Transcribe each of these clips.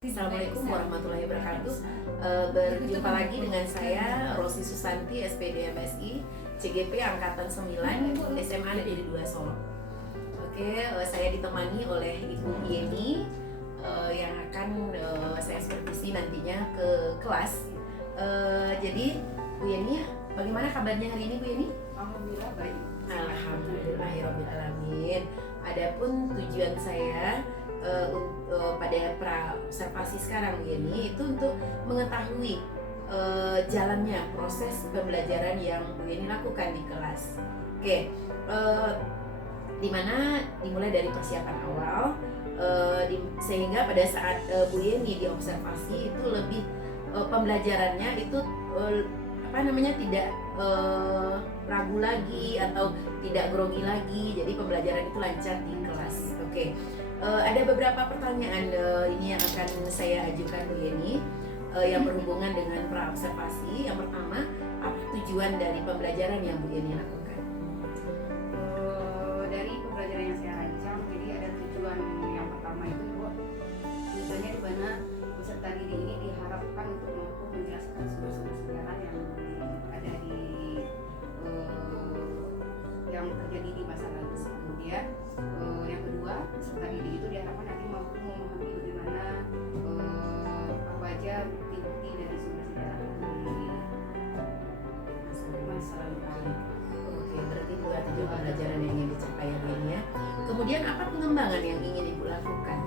Assalamualaikum warahmatullahi wabarakatuh. Berjumpa lagi dengan saya Rosi Susanti, SPD MSI, CGP Angkatan 9, SMA Negeri 2 Solo. Oke, saya ditemani oleh Ibu Yeni yang akan saya supervisi nantinya ke kelas. Jadi Bu Yeni, bagaimana kabarnya hari ini Bu Yeni? Alhamdulillah baik. Alhamdulillahirobbilalamin. Adapun tujuan saya pada pra-observasi sekarang ini itu untuk mengetahui jalannya proses pembelajaran yang Bu Yeni lakukan di kelas. Oke, dimana dimulai dari persiapan awal sehingga pada saat Bu Yeni diobservasi itu lebih pembelajarannya itu tidak ragu lagi atau tidak grogi lagi, jadi pembelajaran itu lancar di kelas. Oke. Ada beberapa pertanyaan ini yang akan saya ajukan Bu Yeni yang berhubungan dengan pra-observasi. Yang pertama, apa tujuan dari pembelajaran yang Bu Yeni lakukan? Dari pembelajaran yang saya rancang, jadi ada tujuan yang pertama itu Bu, tujuannya di mana peserta didik ini diharapkan untuk mampu menjelaskan sumber-sumber sejarah yang ada di yang terjadi di masa lalu. Kemudian yang kedua, peserta didik itu diharapkan nanti mampu memahami bagaimana apa aja bukti-bukti dari sumber sejarah di masa lalu. Oke, berarti dua tujuan pembelajaran yang ingin dicapai Bu Yeni ya. Kemudian apa pengembangan yang ingin Ibu lakukan?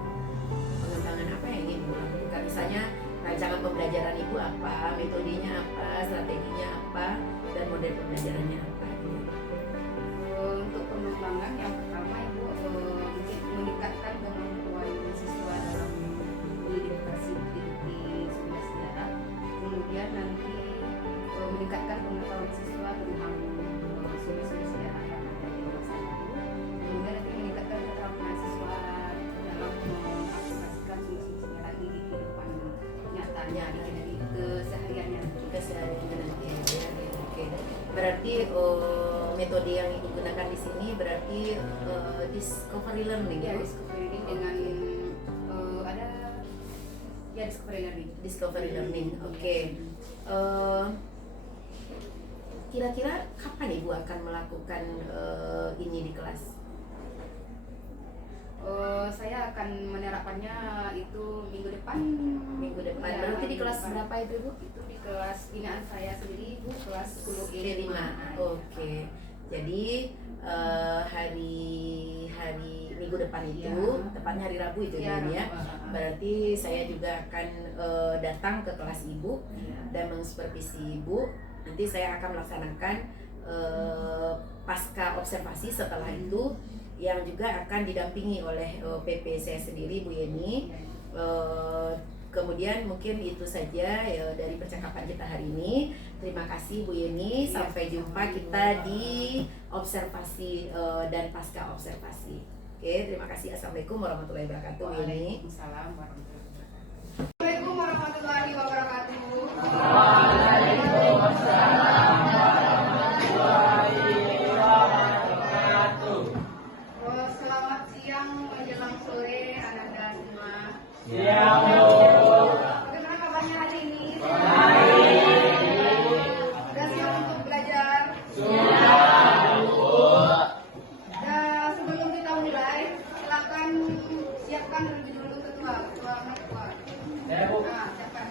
Pengembangan apa yang ingin Ibu lakukan? Misalnya rancangan pembelajaran Ibu apa, metodenya apa, strateginya apa, dan model pembelajarannya apa? Untuk pengembangan yang pertama Ibu mungkin meningkatkan kemampuan siswa dalam mengidentifikasi bukti sumber sejarah. Kemudian nanti meningkatkan pengetahuan siswa tentang sumber-sumber sejarah yang ada di masa lalu. Kemudian nanti meningkatkan keterampilan siswa dalam mengaplikasikan sumber-sumber sejarah ini di kehidupan nyatanya, di kesehariannya nanti ya. Oke. Berarti metode yang Ibu gunakan di sini berarti discovery learning ya, discovery learning dengan ada ya discovery learning. Oke. Kira-kira kapan Ibu akan melakukan ini di kelas? Saya akan menerapkannya itu minggu depan. Ya, Berarti di kelas berapa itu Ibu? Itu di kelas binaan saya sendiri Bu, kelas 10E5. Oke. Jadi hari minggu depan itu ya, tepatnya hari Rabu itu ya. Berarti saya juga akan datang ke kelas Ibu dan mensupervisi Ibu. Nanti saya akan melaksanakan pasca observasi setelah itu yang juga akan didampingi oleh PP saya sendiri Bu Yeni. Kemudian mungkin itu saja ya, dari percakapan kita hari ini. Terima kasih Bu Yeni. Sampai jumpa kita di observasi dan pasca observasi. Oke, terima kasih. Assalamualaikum warahmatullahi wabarakatuh Bu Yeni. Waalaikumsalam warahmatullahi wabarakatuh. Selamat siang menjelang sore Anda semua. Bagaimana kabarnya hari ini? Sudah siap untuk belajar? Dan sebelum kita mulai, silakan siapkan terlebih dulu ketua. Nah, siapkan.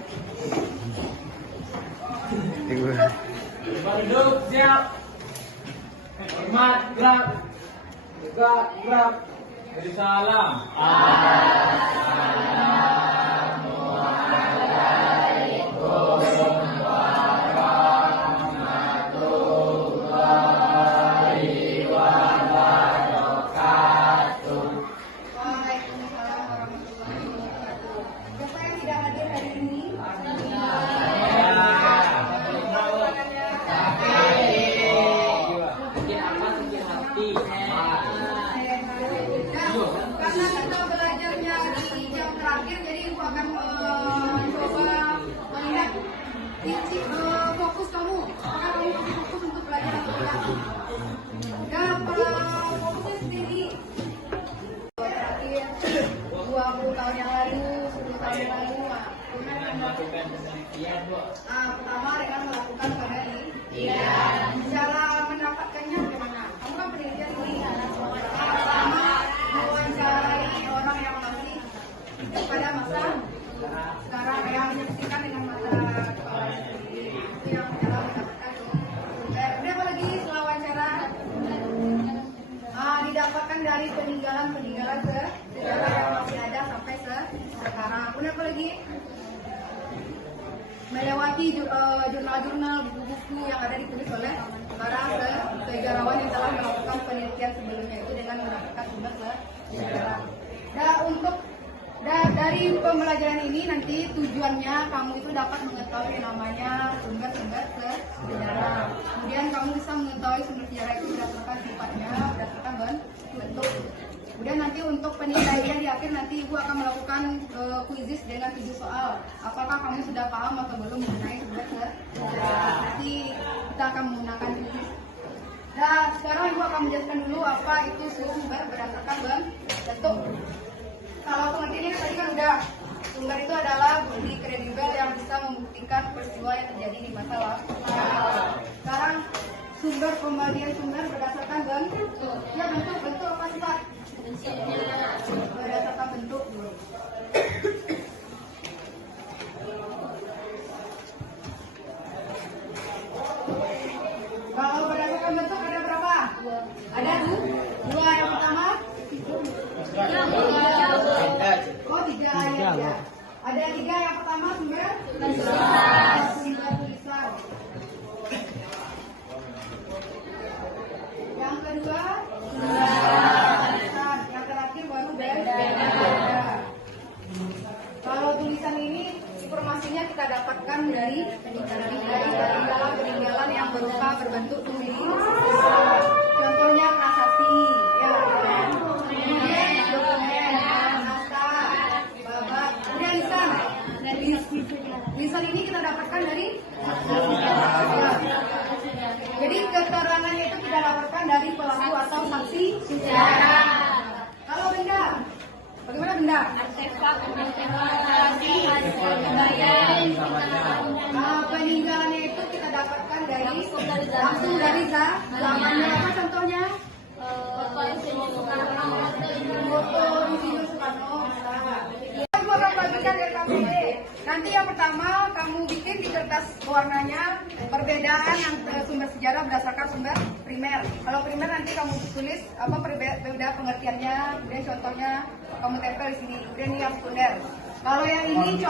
Duduk siap. Hormat gerak. Juga gerak. Beri salam. Waalaikumsalam warahmatullahi wabarakatuh. Siapa yang tidak hadir hari ini? Bikin apa bikin hati. Karena kita belajarnya di jam terakhir Dengan melakukan penelitian, Bu. Pertama dengan melakukan penelitian. Cara mendapatkannya bagaimana? Kamu kan penelitian ini. Pertama mewawancarai orang yang masih pada masa sekarang yang menyaksikan dengan mata kepala sendiri. Itu yang cara mendapatkan sumber. Kemudian apa lagi setelah wawancara? Didapatkan dari peninggalan sejarah yang masih ada sampai sekarang. Kemudian apa lagi? Melewati jurnal-jurnal, buku-buku yang ada ditulis oleh para sejarawan yang telah melakukan penelitian sebelumnya itu dengan mendapatkan sumber sejarah. Dari pembelajaran ini nanti tujuannya kamu itu dapat mengetahui namanya sumber-sumber sejarah. Kemudian kamu bisa mengetahui sumber sejarah itu berdasarkan sifatnya, berdasarkan bentuk. Kemudian nanti untuk penilaian di akhir nanti Ibu akan melakukan kuisis dengan 7 soal. Apakah kamu sudah paham atau belum mengenai sumber sejarah? Nanti kita akan menggunakan kuisis. Nah, sekarang Ibu akan menjelaskan dulu apa itu sumber berdasarkan bentuk. Kalau pengertiannya tadi kan udah, sumber itu adalah bukti kredibel yang bisa membuktikan peristiwa yang terjadi di masa lalu. Sekarang sumber pembagian sumber berdasarkan bentuk. Ya bentuk apa sih Pak? Berdasarkan bentuk. Kalau berdasarkan bentuk ada berapa? Ada dua. Yang pertama? Oh, tiga ya. Ada 3. Yang pertama sumber tulisan. Yang kedua tulisan. Yang terakhir baru benda. Kalau tulisan ini informasinya kita dapatkan dari peninggalan yang berupa berbentuk tulisan. Contohnya prasasti, ya. Kemudian dokumen, naskah, babat. Kemudian lisan. Lisan ini kita dapatkan dari jadi keterangannya itu kita dapatkan dari pelaku atau saksi sejarah. Kalau benda, bagaimana benda? Artefak, peninggalannya itu kita dapatkan dari langsung dari zamannya. Apa contohnya? Foto Insinyur Soekarno. Aku akan bagikan LKPD. Nanti yang pertama kamu bikin di kertas warnanya perbedaan yang sumber sejarah berdasarkan sumber primer. Kalau primer nanti kamu tulis apa perbedaan pengertiannya, kemudian contohnya kamu tempel di sini. Kemudian ini yang sekunder. Kalau yang ini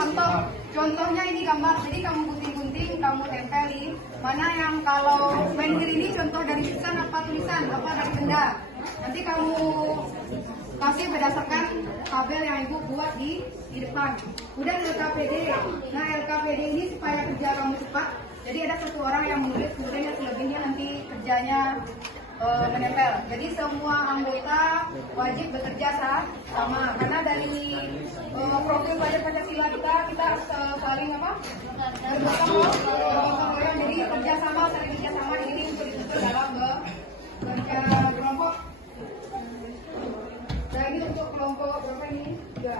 contohnya ini gambar. Jadi kamu gunting-gunting, kamu tempelin. Mana yang kalau menhir ini contoh dari lisan apa tulisan, apa dari benda. Nanti kamu kasih berdasarkan tabel yang Ibu buat di depan. Udah LKPD. Nah, LKPD ini supaya kerja kamu cepat. Jadi ada satu orang yang menulis, kemudian yang selebihnya nanti kerjanya menempel. Jadi semua anggota wajib bekerja sama. Karena dari profil pelajar Pancasila kita saling apa? Bergotong-royong. Jadi kerjasama, saling kerjasama di sini untuk disusun dalam kelompok. Nah, ini untuk kelompok berapa ini? 3.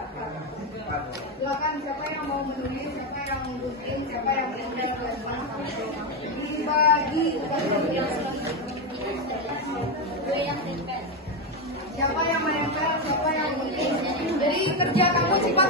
Silakan siapa yang mau menulis, siapa yang menggunting, siapa yang menempel, dibagi siapa yang menempel, siapa yang menggunting. Jadi kerja kamu cepat.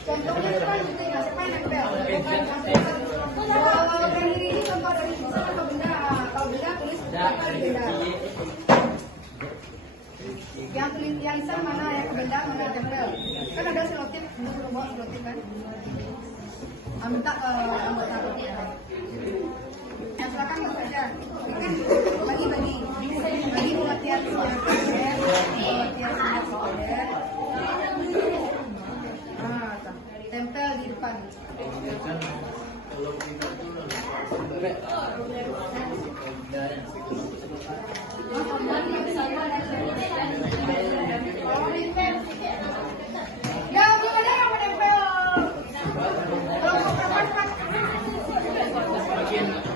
Contohnya itu kan gitu ya, siapa yang nempel? Kalau berdiri ini contoh dari tulisan atau benda? Kalau benda tulis benda. yang lisan mana, yang ke benda mana tempel. Kan ada selotip untuk bawa selotip kan. Minta ke anggota yang silakan nggak saja. Kan bagi pengertian tempel di depan. Ya, belum ada yang menempel.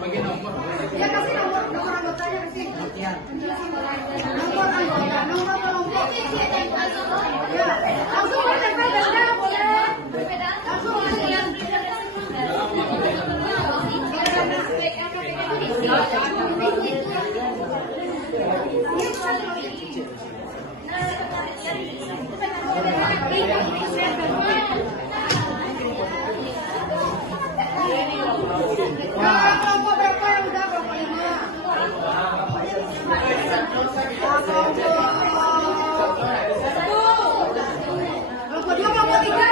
Bagian nomor. Ya kasih nomor anggotanya kasih. Nomor anggota, nomor kelompok. Ya, langsung menempel benda boleh. Langsung kelompok berapa yang udah kelompok 5. Kelompok 2, kelompok 3.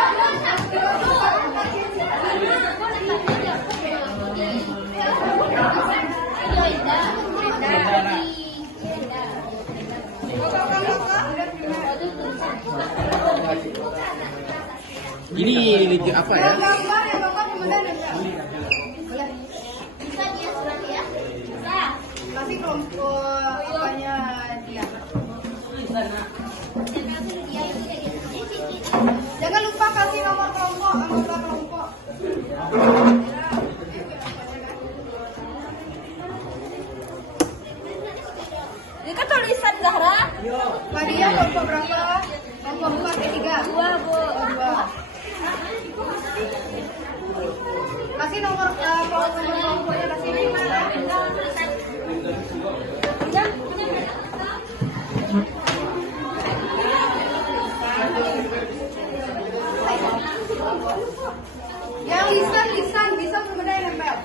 Ini apa ya? Kasih kelompok apanya dia. Jangan lupa kasih nomor kelompok, anggota kelompok. Ini kan tulisan Zahra. Pak dia kelompok berapa? Kelompok 4 ke 3. 2, Bu. Oh, 2. Kasih nomor kelompoknya kasih ini. Yang lisan berbeda yang nempel.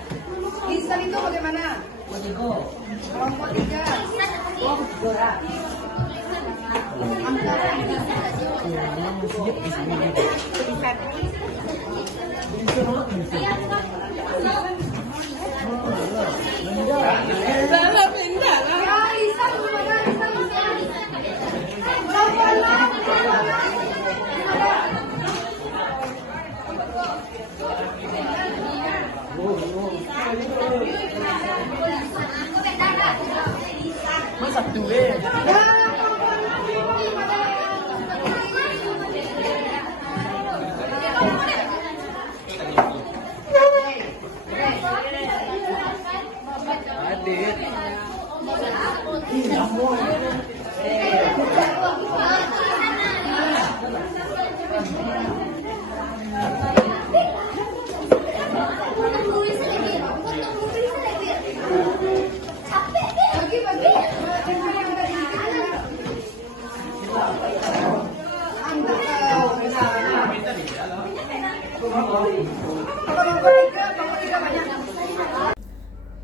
Lisan itu bagaimana? Kelompok 3.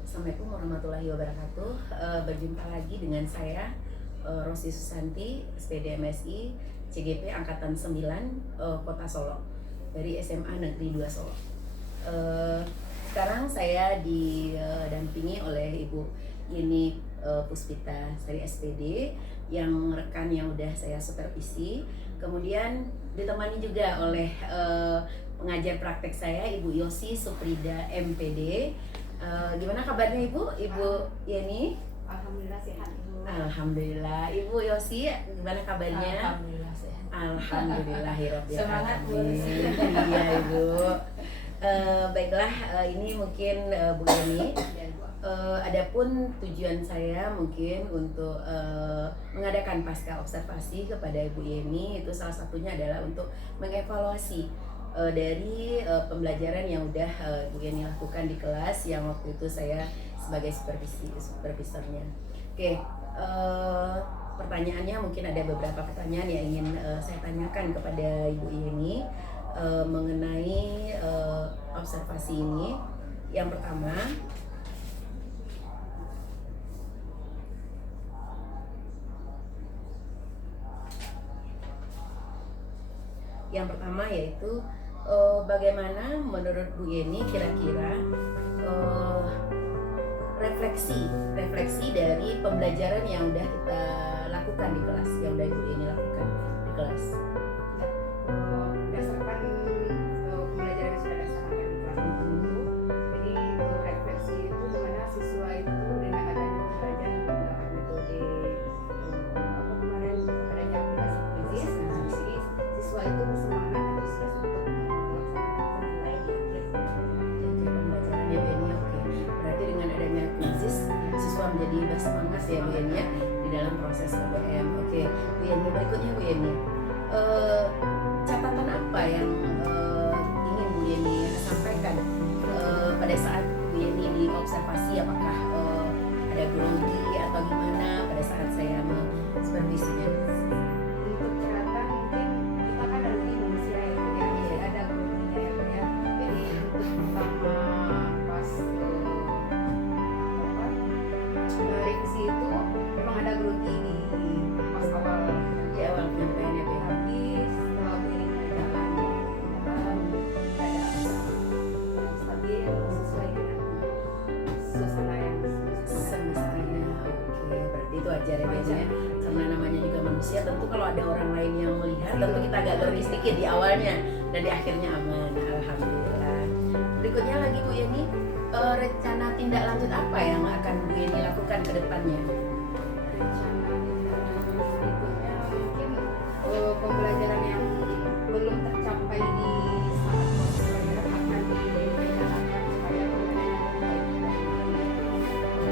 Assalamualaikum warahmatullahi wabarakatuh. Berjumpa lagi dengan saya Rosi Susanti, SPD MSI, CGP Angkatan 9, Kota Solo, dari SMA Negeri 2 Solo. Sekarang saya didampingi oleh Ibu Yeni Puspita dari SPD, yang rekan yang udah saya supervisi. Kemudian ditemani juga oleh pengajar praktek saya, Ibu Yosi Suprida MPD. Gimana kabarnya Ibu Yeni? Alhamdulillah sehat Ibu. Alhamdulillah. Ibu Yosi, gimana kabarnya? Alhamdulillah sehat. Alhamdulillahirabbil Semangat, Bu. alamin. Iya Ibu. Baiklah, ini mungkin Bu Yeni. Adapun tujuan saya mungkin untuk mengadakan pasca observasi kepada Ibu Yeni, itu salah satunya adalah untuk mengevaluasi dari pembelajaran yang udah Bu Yeni lakukan di kelas yang waktu itu saya sebagai supervisornya. Oke, pertanyaannya mungkin ada beberapa pertanyaan yang ingin saya tanyakan kepada Ibu Yeni mengenai observasi ini. Yang pertama, Yang pertama yaitu bagaimana menurut Bu Yeni kira-kira refleksi dari pembelajaran yang udah kita lakukan di kelas, yang udah Bu Yeni lakukan di kelas. Berdasarkan pembelajaran yang sudah dilaksanakan di kelas itu, jadi refleksi itu dimana siswa itu dengan adanya belajar menggunakan metode apa kemarin adanya aplikasi quizzes, jadi siswa itu bersemangat antusias untuk melaksanakan nilai di akhir Pembelajarannya Bu Yeni, oke. Berarti dengan adanya quizzes, siswa menjadi bersemangat ya Bu Yeni ya di dalam proses PBM. Oke, Bu Yeni, berikutnya Bu Yeni, catatan apa yang ingin Bu Yeni sampaikan pada saat Bu Yeni diobservasi, apakah ada grogi atau gimana pada saat saya supervisinya? Untuk catatan mungkin kita kan ada di manusia ya Bu ya, jadi ada groginya ya Bu ya. Jadi untuk pertama pas revisi itu memang ada grogi di pas awal Di awal penyampaiannya Bu Yeni. tapi setelah beriringnya jalan ada stabil sesuai dengan suasana yang Semestinya, oke, berarti itu aja ya Bu Yeni ya. Karena namanya juga manusia, tentu kalau ada orang lain yang melihat, tentu kita agak grogi sedikit di awalnya dan di akhirnya aman, alhamdulillah. Berikutnya lagi Bu Yeni, rencana tindak lanjut apa yang akan Bu Yeni lakukan ke depannya? rencana berikutnya mungkin pembelajaran yang belum tercapai di saat proses pembelajaran akan direncanakan supaya pembelajaran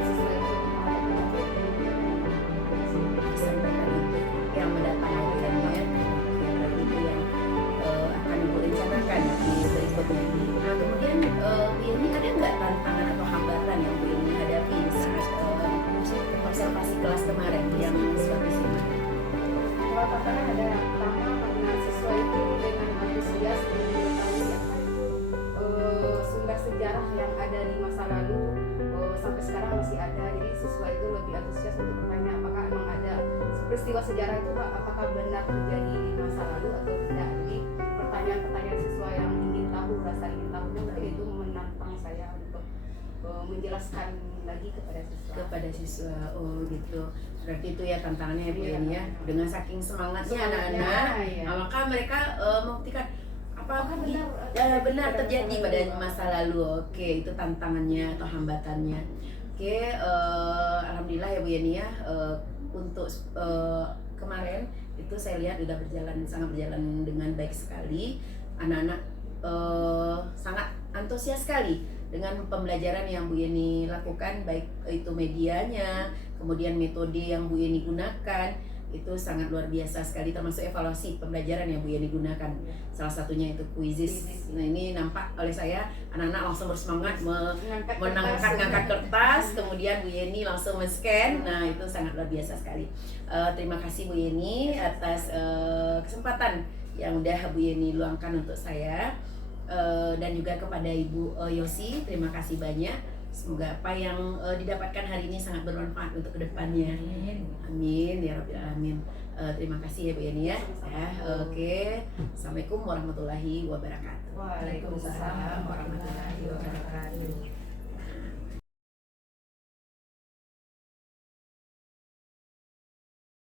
siswa itu Disampaikan untuk yang mendatang ya Bu Yeni ya. Oke, berarti itu yang akan Ibu rencanakan di berikutnya. Nah kemudian Bu Yeni, ada nggak tantangan atau hambatan yang Bu Yeni hadapi di saat observasi kelas kemarin yang supervisi kemarin? kalau tantangan ada pertama karena siswa itu dengan antusias mengetahui sumber sejarah yang ada di masa lalu sampai sekarang masih ada, jadi siswa itu lebih antusias untuk bertanya apakah memang ada peristiwa sejarah itu apakah benar terjadi di masa lalu atau tidak. Jadi pertanyaan-pertanyaan siswa yang ingin tahu, rasa ingin tahunya mungkin itu menantang saya untuk menjelaskan lagi kepada siswa. Oh gitu, berarti itu ya tantangannya ya Bu Iya. Yeni ya. Dengan saking semangatnya anak-anak, iya. maka mereka membuktikan apa Benar, benar pada terjadi masa pada lalu. masa lalu. Oke, itu tantangannya atau hambatannya. Oke, alhamdulillah ya Bu Yeni ya. Untuk kemarin itu saya lihat sudah sangat berjalan dengan baik sekali. Anak-anak sangat antusias sekali dengan pembelajaran yang Bu Yeni lakukan, baik itu medianya, kemudian metode yang Bu Yeni gunakan, itu sangat luar biasa sekali, termasuk evaluasi pembelajaran yang Bu Yeni gunakan. Salah satunya itu quizzes. Nah ini nampak oleh saya anak-anak langsung bersemangat mengangkat kertas, kemudian Bu Yeni langsung men-scan. Nah itu sangat luar biasa sekali. Terima kasih Bu Yeni atas kesempatan yang udah Bu Yeni luangkan untuk saya. Dan juga kepada Ibu Yosi, terima kasih banyak. Semoga apa yang didapatkan hari ini sangat bermanfaat untuk kedepannya. Amin ya Rabbil Alamin. Terima kasih ya Bu Yeni ya. Oke. Assalamualaikum warahmatullahi wabarakatuh. Waalaikumsalam warahmatullahi wabarakatuh.